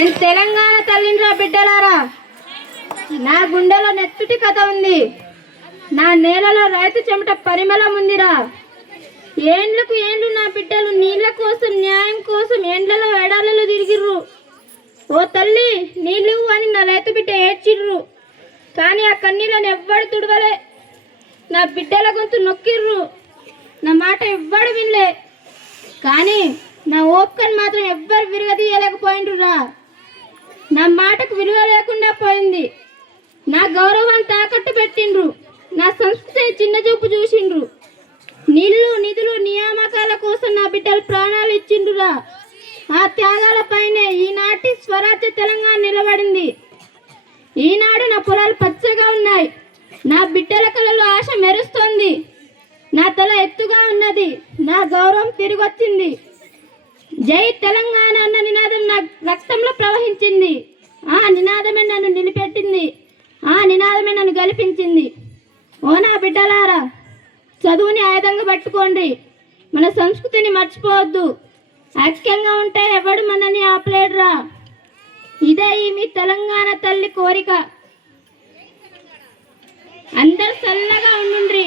నేను తెలంగాణ తల్లిరా బిడ్డలారా. నా గుండెలో నెత్తుటి కథ ఉంది. నా నేలలో రైతు చెమట పరిమళం ఉందిరా. ఏండ్లకు ఏండ్లు నా బిడ్డలు నీళ్ల కోసం న్యాయం కోసం ఎండ్లలో ఎడాలలో తిరిగిర్రు. ఓ తల్లి నీళ్ళు అని నా రైతు బిడ్డ ఏడ్చిర్రు. కానీ ఆ కన్నీళ్ళని ఎవ్వడు తుడవలే. నా బిడ్డల గొంతు నొక్కిర్రు. నా మాట ఎవ్వడు వినలే. కానీ నా ఓపికను మాత్రం ఎవ్వరు విరగదీయలేకపోయిండ్రురా. నా మాటకు విలువ లేకుండా పోయింది. నా గౌరవాన్ని తాకట్టు పెట్టిండ్రు. నా సంస్కృతిని చిన్న చూపు చూసిండ్రు. నీళ్లు నిధులు నియామకాల కోసం నా బిడ్డలు ప్రాణాలు ఇచ్చిండ్రురా. ఆ త్యాగాలపైనే ఈనాటి స్వరాజ్య తెలంగాణ నిలబడింది. ఈనాడు నా పొలాలు పచ్చగా ఉన్నాయి. నా బిడ్డల కళలో ఆశ మెరుస్తోంది. నా తల ఎత్తుగా ఉన్నది. నా గౌరవం తిరిగొచ్చింది. జై తెలంగాణ అన్న నినాదం నా రక్తంలో ప్రవహించింది. ఆ నినాదమే నన్ను నిలబెట్టింది. ఆ నినాదమే నన్ను గెలిపించింది. ఓ నా బిడ్డలారా, చదువుని ఆయుధంగా పట్టుకోండి. మన సంస్కృతిని మర్చిపోవద్దు. ఐక్యంగా ఉంటే ఎవడు మనని ఆపలేడురా. ఇదే మీ తెలంగాణ తల్లి కోరిక. అందరు చల్లగా ఉండుండ్రి.